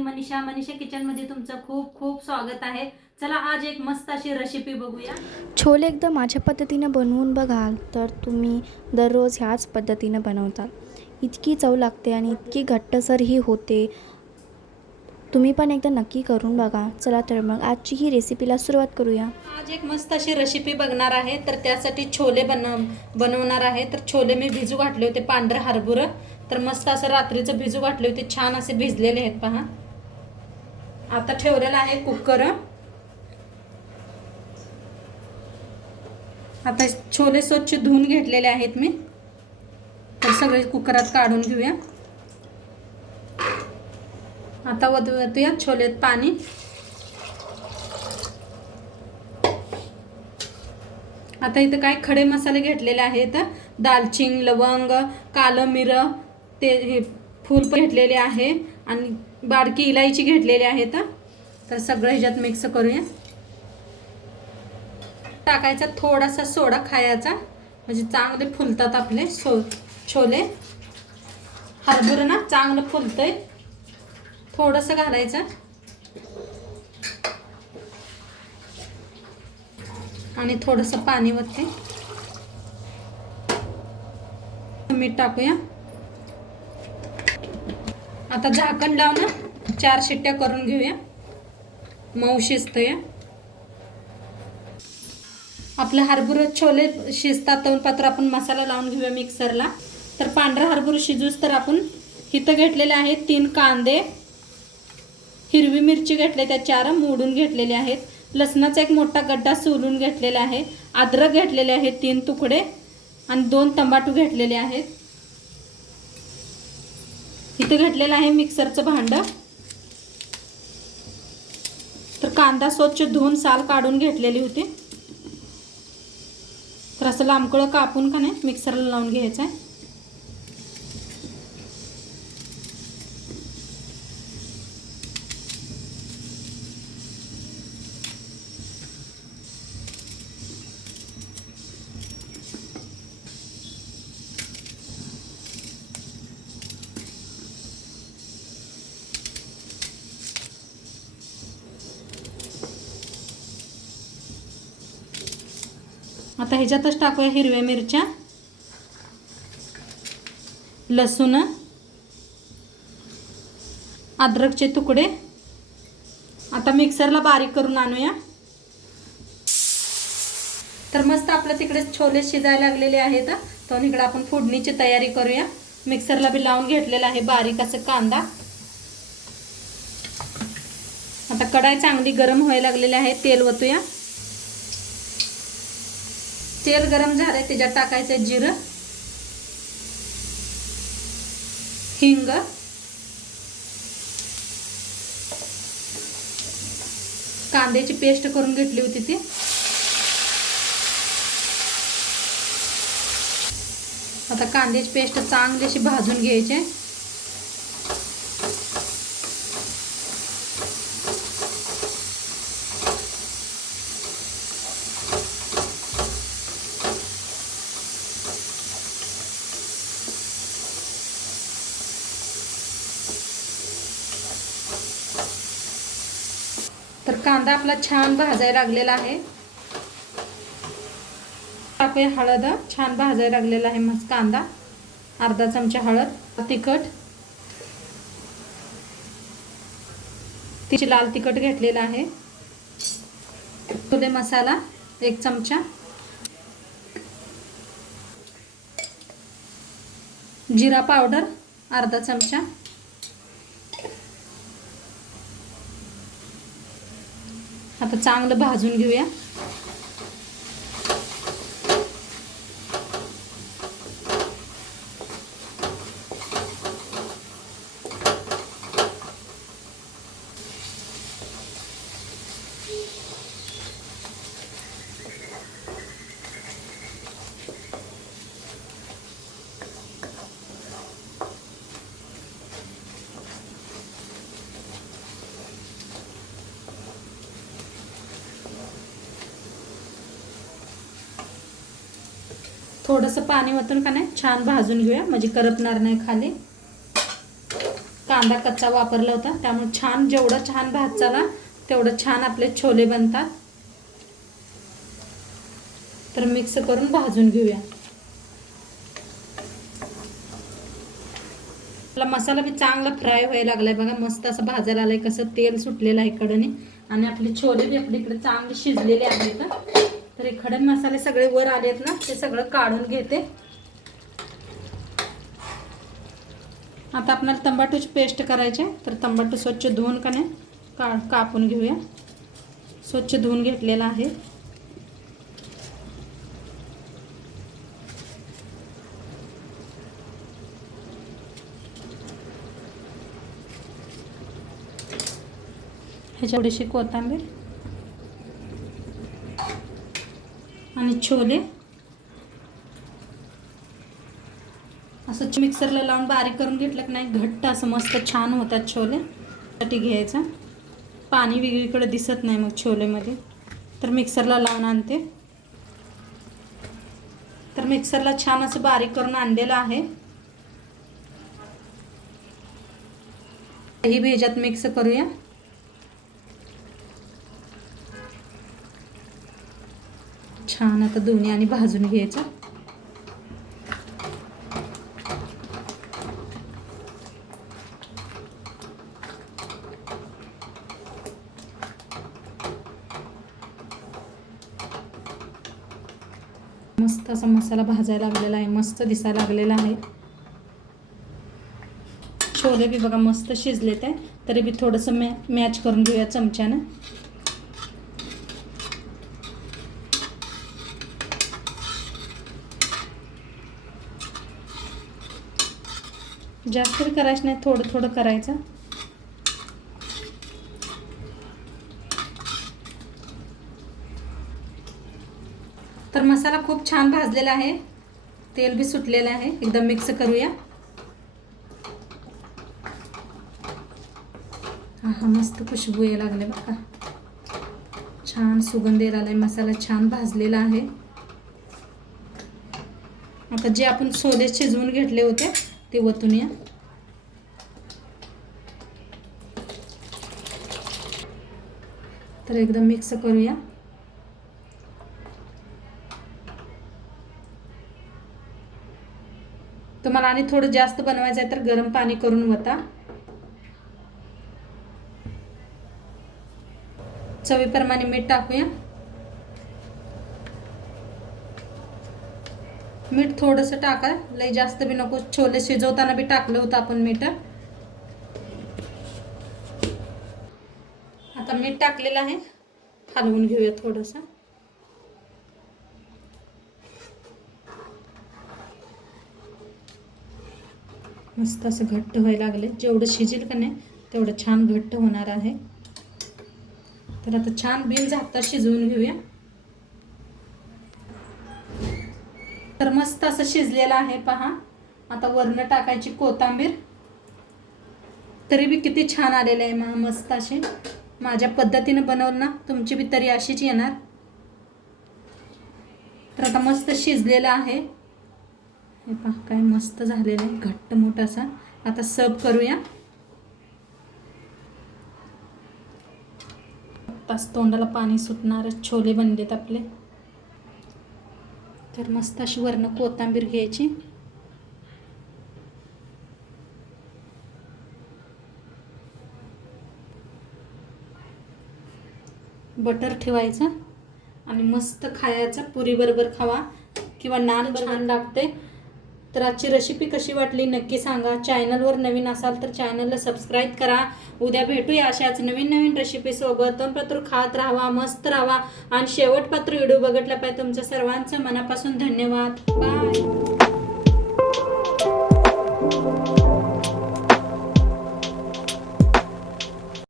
मी मनीषा किचनमध्ये तुमचं खूप खूप स्वागत आहे। चला आज एक मस्त अशी रेसिपी बघूया। छोले एकदा माझ्या पद्धतीने बनवून बघाल तर तुम्ही दररोज ह्याच पद्धतीने बनवताल। इतकी चव लागते आणि इतकी घट्टसर ही होते। तुम्ही पण एकदा नक्की करून बघा। चला तर मग आजची ही रेसिपीला सुरुवात करूया। आज एक मस्त अशी रेसिपी बघणार आहे, तर त्यासाठी छोले बनवणार आहे। तर छोले मी भिजू घातले होते, पांढरे हरभरा तर मस्त असं रात्रीचं भिजू घातले होते, छान असे भिजलेले आहेत पहा। आता ठेवलेला आहे कुकर। आता छोले स्वच्छ धुवून घेतलेले आहेत मी, तर सगळे कुकरात काढून घेऊया। आता वतूया छोलेत पाणी। आता इथं काय खडे मसाले घेतलेले आहेत, दालचिनी, लवंग, कालं मिरं, ते हे फूल घेतलेले आहे आणि बारकी इलायची घेतलेली आहेत। तर सगळं ह्याच्यात मिक्स करूया। टाकायचा थोडासा सोडा खायचा, म्हणजे चांगले फुलतात आपले छोले। हरभरा ना चांगलं फुलतंय, थोडंसं घालायचं आणि थोडंसं पाणी वरती, मीठ टाकूया। आता झाकण लावून 4 शिट्ट्या करून घेऊया, मऊ शिजतंय। आपले हरभरा छोले शिजतात तोपर्यंत आपण मसाला लावून घेऊया मिक्सरला। तर पांढरा हरभरा शिजूस तर आपण इथं घेतलेले आहेत 3 कांदे, हिरवी मिरची घेतले त्या 4 मोडून घेतलेले आहेत, लसणाचा एक मोठा गड्डा सोलून घेतलेला आहे, अद्रक घेतलेले आहेत 3 तुकडे आणि 2 टमाटो घेतलेले आहेत। इथं घेतलेलं आहे मिक्सरचं भांडं। तर कांदा स्वच्छ धुवून साल काढून घेतलेली होती, तर असं लांबकळं कापून का नाही मिक्सरला लावून घ्यायचं आहे। आता ह्याच्यातच टाकूया हिरव्या मिरच्या, लसूण, अद्रकचे तुकडे। आता मिक्सरला बारीक करून आणूया। तर मस्त आपल्या तिकडे छोले शिजायला लागलेले आहेत, तर इकडे आपण फोडणीची तयारी करूया। मिक्सरला बी लावून घेतलेला आहे बारीक असं कांदा। आता कढाई चांगली गरम व्हायला लागलेली आहे, तेल वतूया। तेल गरम झाले, त्याच्यात टाकायचं जिरं, हिंग, कांद्याची पेस्ट करून घेतली होती ती। आता कांद्याची पेस्ट चांगली अशी भाजून घ्यायची। तर कांदा आपला छान भाजायला लागलेला आहे। टाकूया हळद, छान भाजायला लागलेला आहे मस्त कांदा। अर्धा चमचा हळद, तिखट, लाल तिखट घेतलेला आहे, छोले मसाला 1 चमचा, जिरा पावडर अर्धा चमचा। आता चांगलं भाजून घेऊया। थोडंसं पाणी ओतून का नाही छान भाजून घेऊया, म्हणजे करपणार नाही खाली। कांदा कच्चा वापरला होता, त्यामुळे छान, जेवढं छान भात झाला तेवढं छान आपले छोले बनतात. तर मिक्स करून भाजून घेऊया. आपला मसाला बी चांगला फ्राय व्हायला लागलाय बघा, मस्त असं भाजायला आलंय, कसं तेल सुटलेलं आहे इकडे आणि आपले छोले बी आपल्या इकडे चांगले शिजलेले आहेत. तर इकडे मसाले सगळे वर आलेत ना, ते सगळं काढून घेते. आता आपल्याला तंबाटूची पेस्ट करायची, तर तंबाटू स्वच्छ धुवून का नाही कापून घेऊया. स्वच्छ धुवून घेतलेला आहे. ह्याच्या थोडीशी कोथिंबीर आणि छोले असं मिक्सरला लावून बारीक करून घेतलं की नाही, घट्ट असं मस्त छान होतात छोले. साठी घ्यायचं, पाणी वेगळीकडे दिसत नाही मग छोलेमध्ये. तर मिक्सरला लावून आणते. तर मिक्सरला छान असं बारीक करून आणलेलं आहे. ही भेजात मिक्स करूया. छान आता दोन्ही आणि भाजून घ्यायचं. मस्त असा मसाला भाजायला लागलेला आहे, मस्त दिसायला लागलेला आहे. छोले बी बघा मस्त शिजलेत आहे. तरी बी थोडंसं मॅच करून घेऊया चमच्यानं. जास्त बी करायचं नाही, थोडं थोडं करायचं. तर मसाला खूप छान भाजलेला आहे, तेल बी सुटलेलं आहे. एकदम मिक्स करूया. हा मस्त खुशबू यायला लागले बघा, छान सुगंध यायला लागलाय. मसाला छान भाजलेला आहे. आता जे आपण छोले शिजवून घेतले होते ते ओतून या. तर एकदम मिक्स करूया. तुम्हाला आणि थोडं जास्त बनवायचं आहे तर गरम पाणी करून ओता. चवीप्रमाणे मीठ टाकूया. मीठ थोडंसं टाका, लई जास्त बी नको. छोले शिजवताना बी टाकलं होतं आपण मीठ. आता मीठ टाकलेलं आहे, हलवून घेऊया थोडंसं. मस्त असं घट्ट व्हायला लागले. जेवढं शिजेल का नाही तेवढं छान घट्ट होणार आहे. तर आता छान बिन झाकता शिजवून घेऊया. तर मस्त असं शिजलेलं आहे पहा. आता वरनं टाकायची कोथिंबीर. तरी बी किती छान आलेले आहे मस्त असे. माझ्या पद्धतीने बनवलं ना, तुमची बी तरी अशीच येणार. तर आता मस्त शिजलेलं आहे हे पहा, काय मस्त झालेलं आहे, घट्ट मोठा असा. आता सर्व करूया. तास तोंडाला पाणी सुटणार छोले बनलेत आपले. तर मस्त अशी वरनं कोथिंबीर घ्यायची. बटर ठेवायचं आणि मस्त खायचं. पुरी बरोबर खावा किंवा नान छान लागते. तर आजची रेसिपी कशी वाटली नक्की सांगा. चॅनलवर नवीन असाल तर चॅनलला सबस्क्राईब करा. उद्या भेटूया अशाच नवीन नवीन रेसिपी सोबत. तोपर्यंत खात राहा, मस्त राहा आणि शेवटपात्र व्हिडिओ बघितला पाहिजे. तुमच्या सर्वांचं मनापासून धन्यवाद. बाय.